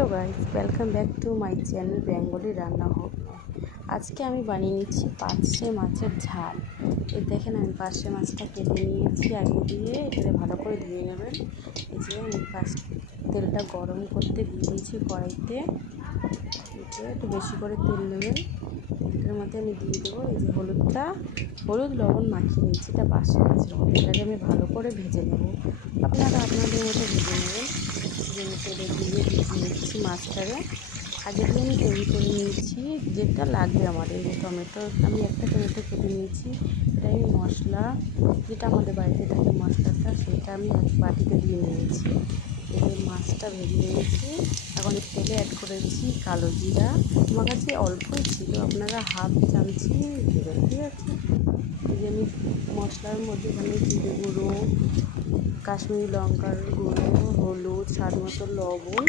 Hello guys, welcome back to my channel Bengali রান্না হোক। আজকে আমি বানিয়ে নিচ্ছি পার্শে মাছের ঝাল। এই দেখেন, আমি পার্শে মাছটা কেটে নিয়েছি আগে দিয়ে, এটাকে ভালো করে ধুয়ে নেবেন। এই যে আমি তেলটা গরম করতে দিয়ে দিয়েছি কড়াইতে। একটু বেশি করে তেল নেবেন। তেলটার মধ্যে আমি দিয়ে দেবো এই যে হলুদ লবণ মাখিয়ে নিচ্ছি, এটা পার্শে মাছের মধ্যে। এটাকে আমি ভালো করে ভেজে নেব, আপনারা আপনাদের মতো ভেজে নেবেন। যে তেলে দিয়ে ভেজে নিচ্ছি মাছটাকে। আগে দিয়ে আমি তৈরি করে নিয়েছি যেটা লাগবে আমার। এই যে টমেটো, আমি একটা টমেটো কেটে নিয়েছি। এটা আমি মশলা, যেটা আমাদের বাড়িতে থাকে মশলাটা, সেটা আমি এক বাটিতে দিয়ে নিয়েছি। এই মাছটা ভেজে নিয়েছি। এখন তেলে অ্যাড করেছি কালো জিরা। আমার কাছে অল্পই ছিল, আপনারা হাফ চামচি দেবেন, ঠিক আছে। এই যে আমি মশলার মধ্যে এখানে জিরে গুঁড়ো, কাশ্মীরি লঙ্কার গুঁড়ো, হলুদ, স্বাদ মতো লবণ